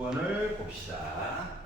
6번을 봅시다.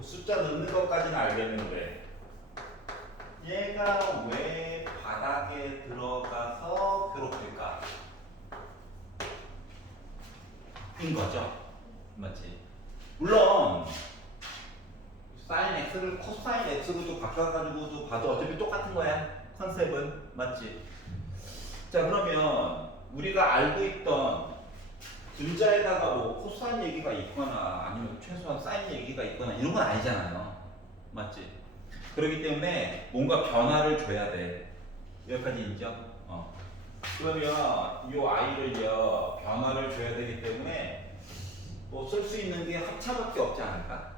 숫자 넣는 것까지는 알겠는데 얘가 왜 바닥에 들어가서 괴롭힐까? 인 거죠. 맞지? 물론 사인 x를 코사인 x로도 바꿔가지고도 봐도 어차피 똑같은 거야. 컨셉은 맞지? 자, 그러면 우리가 알고 있던 분자에다가 뭐 코사인 얘기가 있거나 아니면 최소한 사인 얘기가 있거나 이런 건 아니잖아요. 맞지? 그렇기 때문에 뭔가 변화를 줘야 돼. 여기까지 인정? 그러면 이 아이를요 변화를 줘야 되기 때문에 뭐 쓸 수 있는 게 합차밖에 없지 않을까?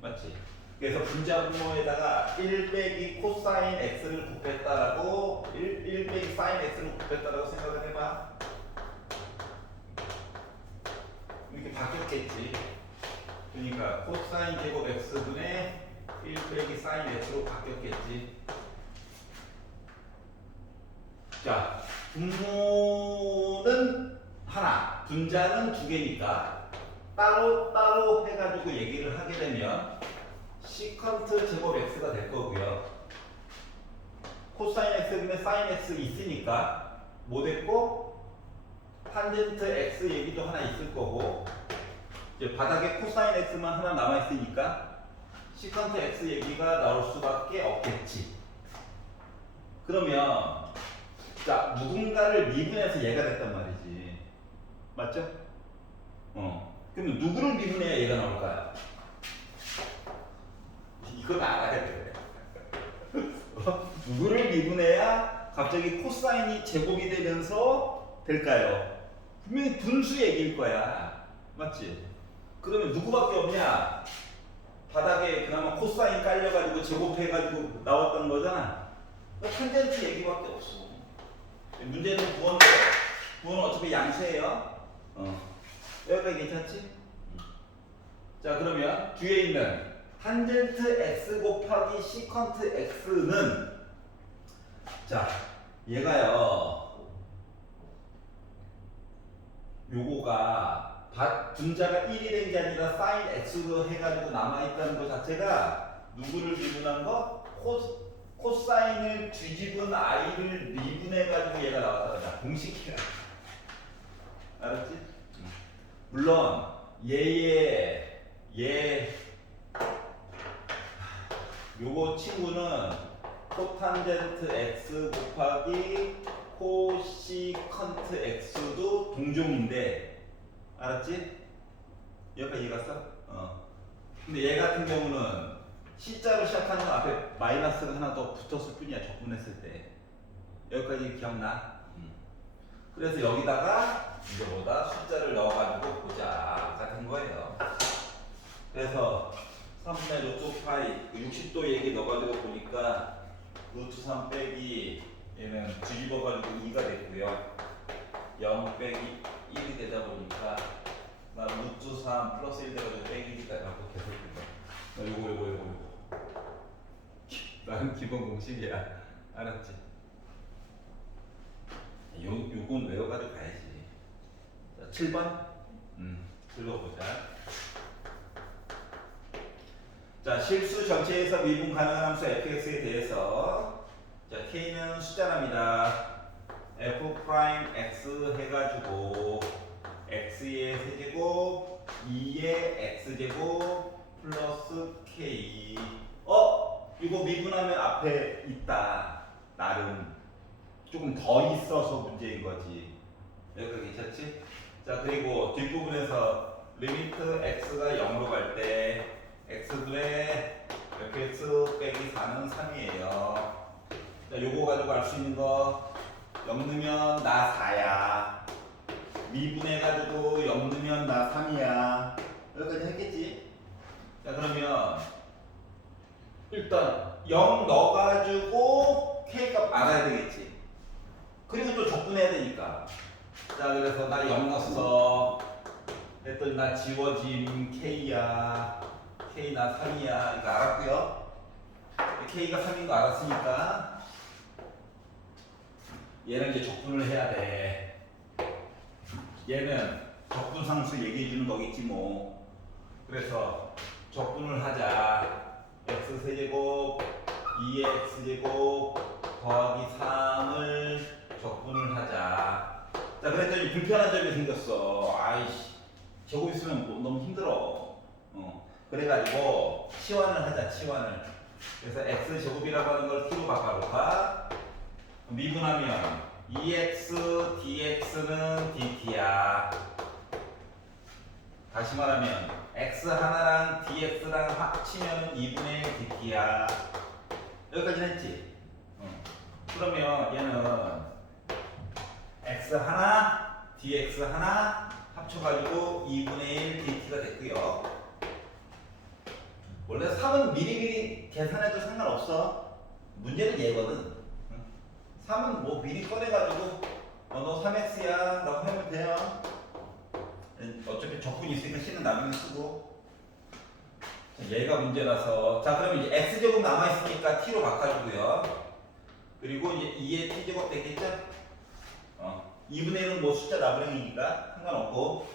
맞지? 그래서 분자분모에다가 1 빼기 코사인 x를 곱했다라고 1 빼기 사인 x를 곱했다라고 생각을 해봐. 이렇게 바뀌었겠지. 그러니까 코사인 제곱 x분의 1 빼기 사인 x로 바뀌었겠지. 자, 분모는 하나, 분자는 두 개니까 따로따로 해가지고 얘기를 하게 되면 시컨트 제곱 x가 될 거고요. 코사인 x분의 사인 x 있으니까 뭐 됐고 탄젠트 x 얘기도 하나 있을 거고 이제 바닥에 코사인 x만 하나 남아 있으니까 시컨트 x 얘기가 나올 수밖에 없겠지. 그러면 자, 누군가를 미분해서 얘가 됐단 말이지. 맞죠? 그러면 누구를 미분해야 얘가 나올까요? 이건 알아야 돼. 누구를 미분해야 갑자기 코사인이 제곱이 되면서 될까요? 분명히 분수 얘기일 거야. 맞지? 그러면 누구밖에 없냐? 바닥에 그나마 코사인 깔려가지고 제곱해가지고 나왔던 거잖아. 탄젠트 얘기밖에 없어. 문제는 구원인데 구원은 어차피 양수예요. 여기까지 괜찮지? 자, 그러면 뒤에 있는 탄젠트 x 곱하기 시컨트 x는 자, 얘가요 요거가 분자가 1이 된 게 아니라 사인 x로 해가지고 남아있다는 것 자체가 누구를 미분한 거? 코사인을 뒤집은 i를 미분해가지고 얘가 나왔다. 공식이야. 알았지? 물론 얘 요거 친구는 코탄젠트 x 곱하기 코시컨트 x도 동종인데 알았지? 여기까지 이해갔어? 근데 얘 같은 경우는 C자로 시작하는 앞에 마이너스가 하나 더 붙었을 뿐이야. 적분했을 때. 여기까지 기억나? 그래서 여기다가 이거보다 숫자를 넣어가지고 보자가 된 거예요. 그래서 3분의 루트 파이 60도 얘기 넣어가지고 보니까 루트 3 빼기 얘는 뒤집어가지고 2가 됐고요. 0 빼기 1이 되다 보니까 나 루트 3 플러스 1 돼가지고 빼기 2가 나고 계속 요거 나는 기본 공식이야. 알았지? 요건 외워가지고 가야지. 자, 7번 읽어보자. 자, 실수 전체에서 미분 가능한 함수 fx에 대해서 자, k는 숫자랍니다. f'(x) 해가지고 x의 세제곱 2의 x제곱 플러스 k. 이거 미분하면 앞에 있다. 나름 조금 더 있어서 문제인 거지. 여기까지 괜찮지? 자, 그리고 뒷부분에서 리미트 x가 0으로 갈 때 x분의 fx 빼기 4는 3이에요. 자, 요거 가지고 알 수 있는 거 0 넣으면 나 4야. 미분해가지고 0 넣으면 나 3이야. 여기까지 했겠지? 자, 그러면 일단 0 넣어가지고 k값 알아야 되겠지. 그리고 또 적분해야 되니까. 자, 그래서 나 0 넣었어. 그랬더니 나 지워짐 k야. k 나 3이야. 이거 알았고요. k가 3인 거 알았으니까 얘는 이제 적분을 해야 돼. 얘는 적분 상수 얘기해 주는 거겠지 뭐. 그래서 적분을 하자. x 세제곱 2x제곱 더하기 3을 적분을 하자. 자, 그랬더니 불편한 점이 생겼어. 아이씨, 제곱 있으면 뭐 너무 힘들어. 그래가지고 치환을 하자, 치환을. 그래서 x제곱이라고 하는 걸 t로 바꿔볼까? 미분하면 2x dx는 dt야. 다시 말하면 x 하나랑 dx랑 합치면 2분의 1 dt야. 여기까지는 했지? 그러면 얘는 x 하나 dx 하나 합쳐가지고 2분의 1 dt가 됐고요. 원래 3은 미리미리 계산해도 상관없어. 문제는 얘거든. 3은 뭐 미리 꺼내가지고 너 3x야 라고 하면 돼요. 어차피 적분이 있으니까 c는 나중에 쓰고. 얘가 문제라서. 자, 그럼 이제 x제곱 남아있으니까 t로 바꿔주고요. 그리고 이제 2의 t제곱 되겠죠? 2분의 1은 뭐 숫자 나부랭이니까 상관없고.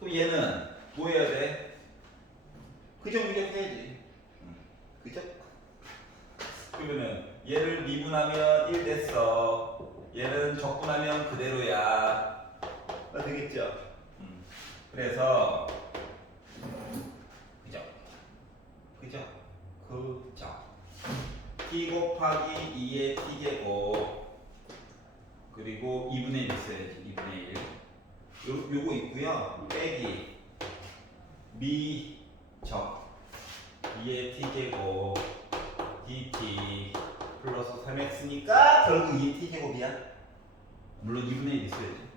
그럼 얘는 뭐 해야 돼? 그죠? 미적해야지. 그죠? 그러면은 얘를 미분하면 1 됐어. 얘는 적분하면 그대로야. 되겠죠? 그래서 그죠? 그죠? 그죠? t 곱하기 2의 t제곱 그리고 2분의 1 있어야지. 2분의 1 요거 있고요. 빼기 미적 2의 t제곱 dt 플러스 3x니까 결국 2의 t제곱이야. 물론 2분의 1 있어야지.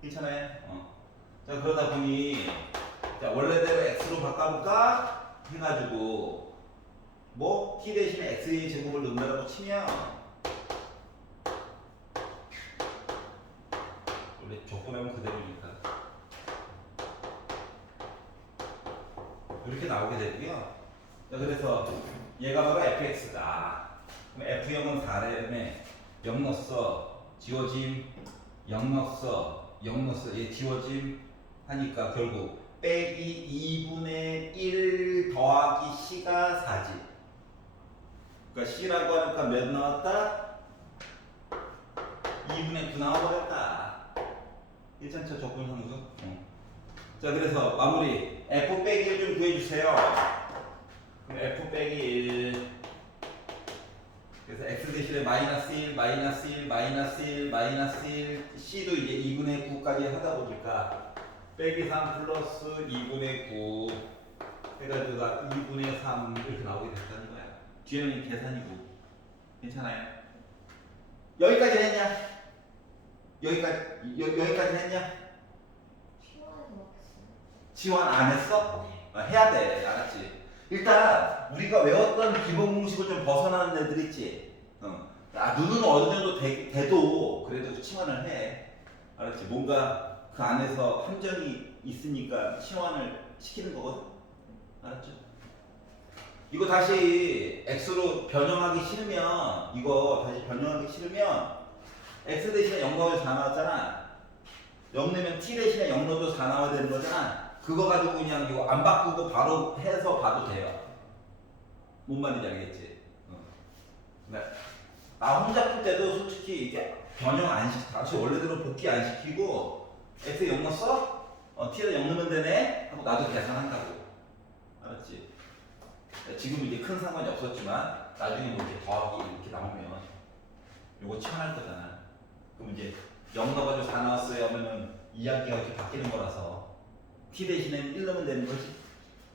괜찮아요? 자, 그러다 보니 자, 원래대로 x로 바꿔볼까? 해가지고 뭐 t 대신에 x의 제곱을 넣는다고 치면 원래 적분하면 그대로니까 이렇게 나오게 되고요. 자, 그래서 얘가 바로 fx다. 그럼 f0은 4래매 0 넣었어. 지워짐 0 넣었어. 0 넣었어. 얘 지워짐 하니까 결국 빼기 2분의 1 더하기 c가 4지. 그러니까 c라고 하니까 몇 나왔다? 2분의 9 나와버렸다. 괜찮죠? 적분 상수? 자, 그래서 마무리 f 빼기 1 좀 구해주세요. 그럼 f 빼기 1 그래서 x 대신에 마이너스 1, 마이너스 1, 마이너스 1, 마이너스 1 c도 이제 2분의 9까지 하다 보니까 빼기 3 플러스 2분의 9 해가지고 2분의 3 이렇게 나오게 됐다는 거야. 뒤에는 계산이고. 괜찮아요? 여기까지 했냐? 여기까지 했냐? 지원 안 했어? 해야 돼. 알았지? 일단 우리가 외웠던 기본 공식을 좀 벗어나는 애들 있지? 눈은 어느 정도 돼도 그래도 치환을 해. 알았지? 뭔가 그 안에서 함정이 있으니까 치환을 시키는 거거든? 알았죠? 이거 다시 x로 변형하기 싫으면 x 대신에 0 넣어도 4 나왔잖아. 0 내면 t 대신에 0 넣어도 4 나와야 되는 거잖아. 그거 가지고 그냥 이거 안 바꾸고 바로 해서 봐도 돼요. 뭔 말인지 알겠지? 네. 나 혼자 풀 때도 솔직히 이게 변형 안 시키고 다시 원래대로 복귀 안 시키고 x에 0 넣었어? t에다 0 넣으면 되네? 하고 나도 계산한다고. 알았지? 지금 이게 큰 상관이 없었지만 나중에 뭐 이렇게 더하기 이렇게 나오면 요거 치환할 거잖아. 그럼 이제 0 넣어가지고 4 나왔어요 하면은 이야기가 이렇게 바뀌는 거라서 t 대신에 1 넣으면 되는 거지.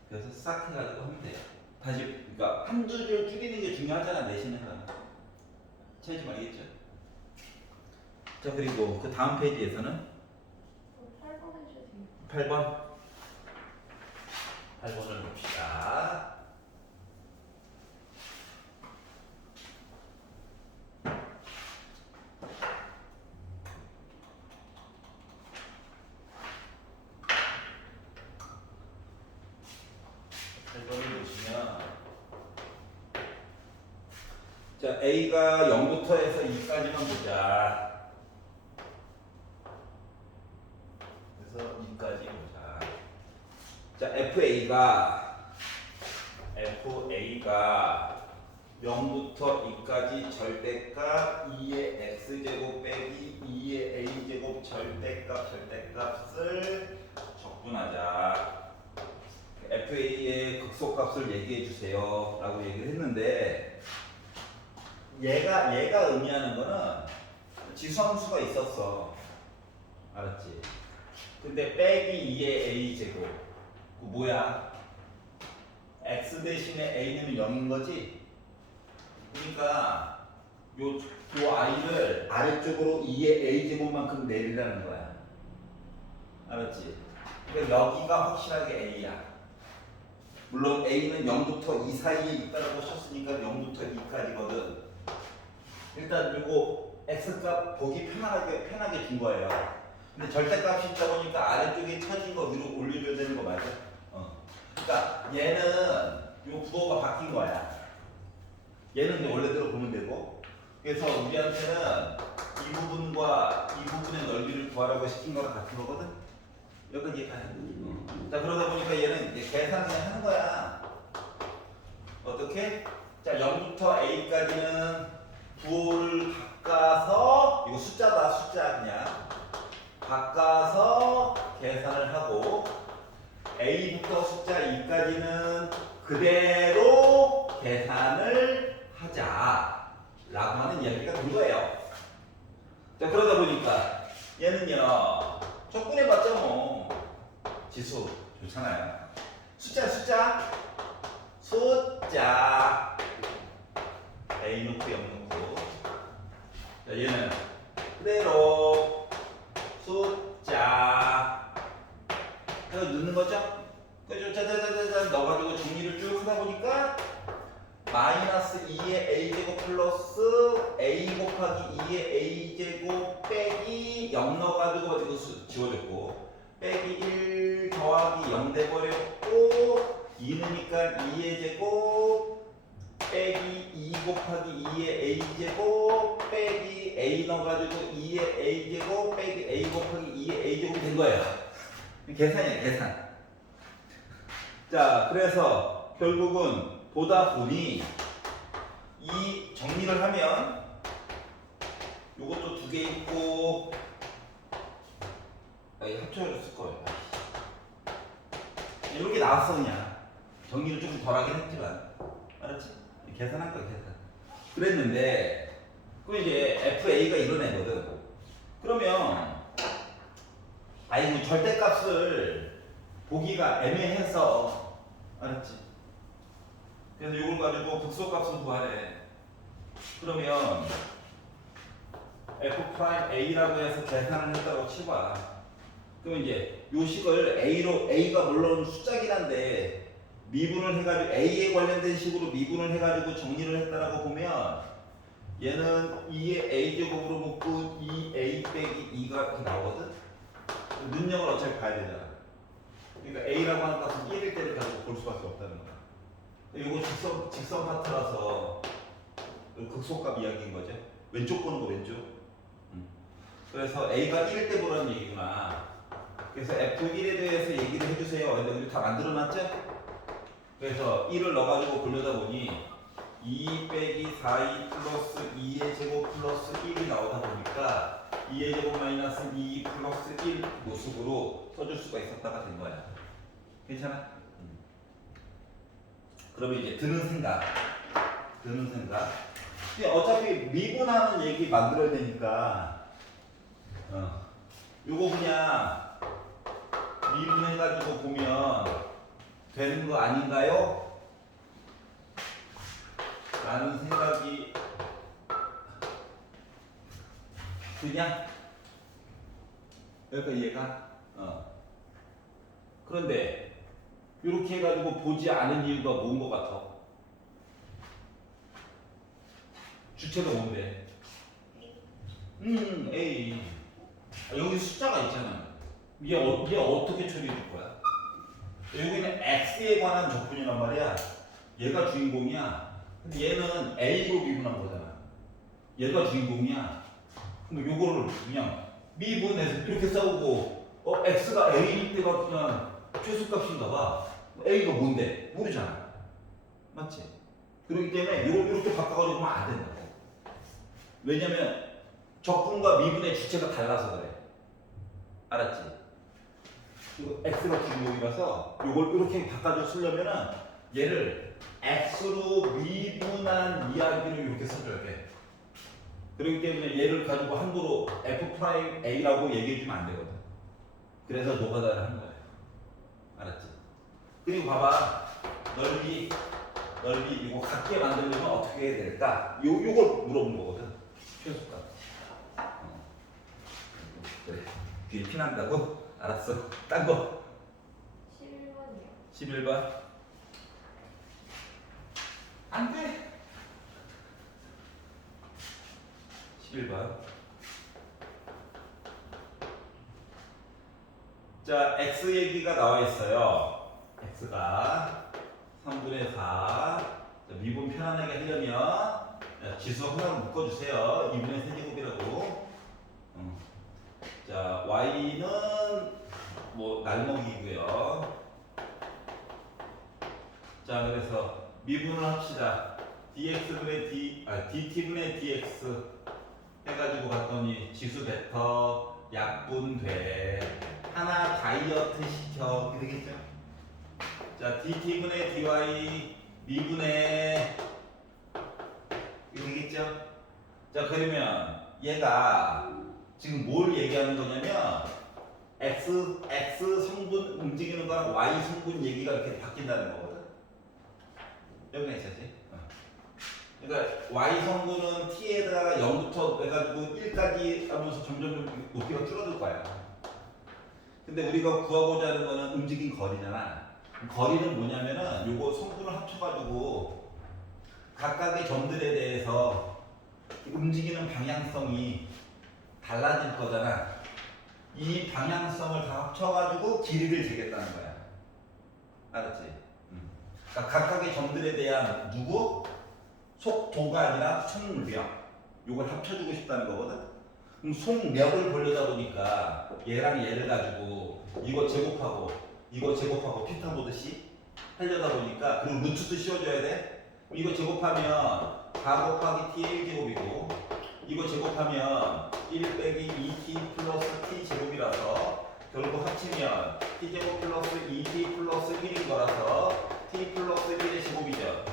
그래서 싹 해가지고 하면 돼요. 다시 그러니까 한두 줄 줄이는 게 중요하잖아. 내신을 하면 차이점 알겠죠? 자, 그리고 그 다음 페이지에서는 8번 해주세요. 8번을 봅시다. 자, A가 0부터 해서 2까지만 보자. 자, FA가 0부터 2까지 절대값 2의 x제곱 빼기 2의 a제곱 절대값을 적분하자. FA의 극소값을 얘기해 주세요 라고 얘기를 했는데 얘가 의미하는 거는 지수함수가 있었어. 알았지? 근데 빼기 2의 a제곱 그 뭐야? x 대신에 a는 0인 거지? 그러니까 요 i를 아래쪽으로 2의 a제곱만큼 내리라는 거야. 알았지? 그러니까 여기가 확실하게 a야. 물론 a는 0부터 2 사이에 있다라고 쳤으니까 0부터 2까지거든. 일단 요거 x값 보기 편하게 준 거예요. 근데 절대값이 있다 보니까 아래쪽에 쳐진 거 위로 올려줘야 되는 거 맞아? 그러니까 얘는 요 부호가 바뀐 거야. 얘는 이제 원래대로 보면 되고. 그래서 우리한테는 이 부분과 이 부분의 넓이를 구하라고 시킨 거랑 같은 거거든. 여기까지 이해가요? 자, 그러다 보니까 얘는 이제 계산을 하는 거야. 어떻게? 자, 0부터 a까지는 부호를 바꿔서 이거 숫자 그냥 바꿔서 계산을 하고 a부터 숫자 2까지는 그대로 계산을 하자 라고 하는 이야기가 된 거예요. 자, 그러다 보니까 얘는요 적분해봤자 뭐 지수 좋잖아요. 숫자 a 놓고 0 놓고. 자, 얘는 그대로 숫자 해서 넣는 거죠. 그죠? 짜자자자자 넣어가지고 정리를 쭉 하다 보니까 마이너스 2의 a제곱 플러스 a 곱하기 2의 a제곱 빼기 0 넣어가지고 이거 지워졌고 빼기 1 더하기 0 돼버렸고 2넣으니까 2의 제곱 빼기 2 곱하기 2의 a제곱 빼기 a 넣어가지고 2의 a제곱 빼기 a 곱하기 2의 a제곱이 된 거예요. 계산이야 계산. 자, 그래서 결국은 보다 보니 이 정리를 하면 요것도 두 개 있고 합쳐졌을 거예요. 이렇게 나왔어. 그냥 정리를 조금 덜 하긴 했지만 알았지? 계산한 거야 계산. 그랬는데 그 이제 FA가 이런 애거든. 그러면 아이고 절대값을 보기가 애매해서 알았지? 그래서 이걸 가지고 극소값을 구하래. 그러면 F'A라고 해서 계산을 했다고 치봐. 그럼 이제 요 식을 A가 물론 숫자긴 한데 미분을 해가지고 A에 관련된 식으로 미분을 해가지고 정리를 했다라고 보면 얘는 2의 A제곱으로 묶고 2A 빼기 2가 이렇게 나오거든? 능력을 어차피 봐야 되잖아. 그러니까 A라고 하는 값은 1일 때를 가지고 볼 수밖에 없다는 거야. 이거 직선 파트라서 극소값 이야기인 거죠. 왼쪽 보는 거 왼쪽. 그래서 A가 1일 때 보라는 얘기구나. 그래서 F1에 대해서 얘기를 해주세요. 근데 우리 다 만들어놨죠? 그래서 1을 넣어가지고 보려다 보니 2 빼기 4이 플러스 2의 제곱 플러스 1이 나오다 보니까 2의 제곱 마이너스 2 플러스 1 모습으로 써줄 수가 있었다가 된 거야. 괜찮아? 그러면 이제 드는 생각. 근데 어차피 미분하는 얘기 만들어야 되니까 요거 그냥 미분해가지고 보면 되는 거 아닌가요? 라는 생각이 그냥 여기까지 이해가? 그런데 이렇게 해가지고 보지 않은 이유가 뭔 것 같아? 주체가 뭔데? A. 여기 숫자가 있잖아. 얘 어떻게 처리해 줄 거야? 여기는 X에 관한 적분이란 말이야. 얘가 주인공이야. 근데 얘는 A로 미분한 거잖아. 얘가 주인공이야. 그럼 요거를 그냥 미분해서 이렇게 싸우고 X가 A일 때가 그냥 최소값인가 봐. A가 뭔데? 모르잖아. 맞지? 그렇기 때문에 이걸 이렇게 바꿔가지고 하면 안 된다고. 왜냐면 적분과 미분의 주체가 달라서 그래. 알았지? 이거 x가 주인공이라서 이걸 이렇게 바꿔서 쓰려면은 얘를 x로 미분한 이야기를 이렇게 써줘야 돼. 그렇기 때문에 얘를 가지고 함부로 f'a라고 얘기해주면 안 되거든. 그래서 노가다를 하는 거예요. 알았지? 그리고 봐봐. 넓이 이거 같게 만들려면 어떻게 해야 될까? 요걸 물어본 거거든. 최소값. 그래. 귀에 피난다고? 알았어. 딴 거. 11번이요. 11번. 안 돼. 11번. 자, x 얘기가 나와 있어요. x가 3분의 4. 자, 미분 편안하게 하려면 자, 지수 하나 묶어주세요. 2분의 세제곱이라고. 자, y는 뭐 날먹이고요. 자, 그래서 미분을 합시다. dt분의 dx 해가지고 봤더니 지수 베터 약분돼. 하나 다이어트 시켜. 이렇게 되겠죠? 자, dt분의 dy 미분의 이렇게 되겠죠? 자, 그러면 얘가 지금 뭘 얘기하는 거냐면 x 성분 움직이는 거랑 y 성분 얘기가 이렇게 바뀐다는 거거든. 여기가 있었지? 그러니까 y 성분은 t에다가 0부터 해가지고 1까지 하면서 점점 높이가 줄어들 거야. 근데 우리가 구하고자 하는 거는 움직인 거리잖아. 거리는 뭐냐면은 요거 성분을 합쳐가지고 각각의 점들에 대해서 움직이는 방향성이 달라질 거잖아. 이 방향성을 다 합쳐가지고 길이를 재겠다는 거야. 알았지? 그러니까 각각의 점들에 대한 속도가 아니라 속력. 요걸 합쳐주고 싶다는 거거든. 그럼 속력을 보려다 보니까 얘랑 얘를 가지고 이거 제곱하고 피타 보듯이 하려다 보니까 그리고 루트도 씌워줘야 돼. 이거 제곱하면 4 곱하기 t 1제곱이고 이거 제곱하면 1 빼기 2t 플러스 t 제곱이라서 결국 합치면 t 제곱 플러스 2t 플러스 1인 거라서 t 플러스 1의 제곱이죠.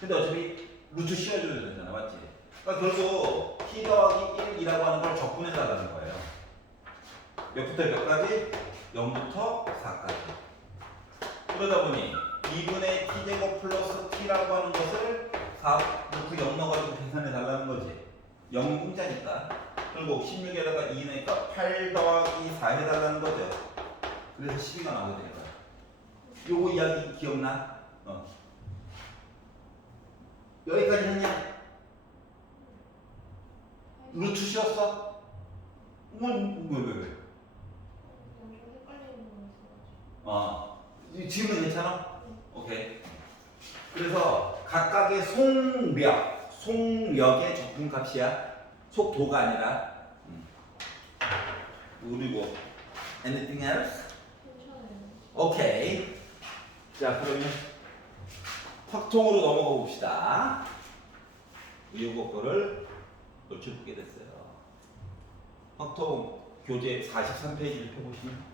근데 어차피 루트 씌워줘야 되잖아, 맞지? 그러니까 결국 t 더하기 1이라고 하는 걸 적분해달라는 거예요. 몇부터 몇까지? 0부터 4까지. 그러다 보니 2분의 t제곱 플러스 t라고 하는 것을 4 루트 0 넣어가지고 계산해달라는 거지. 0은 공짜니까. 그리고 16에다가 2 내니까 8 더하기 4 해달라는 거죠. 그래서 12가 나오게 되는 거야. 요거 이야기 기억나? 여기까지 했냐? 루트 씌웠어? 왜? 좀 헷갈리는 거 있어가지고. 지금은 괜찮아? 오케이. 그래서 각각의 속력의 적분값이야. 속도가 아니라. 그리고 anything else? 괜찮아요. 오케이. 자, 그러면 확통으로 넘어가 봅시다. 이거 거를 놓쳐보게 됐어요. 확통 교재 43페이지를 펴보시면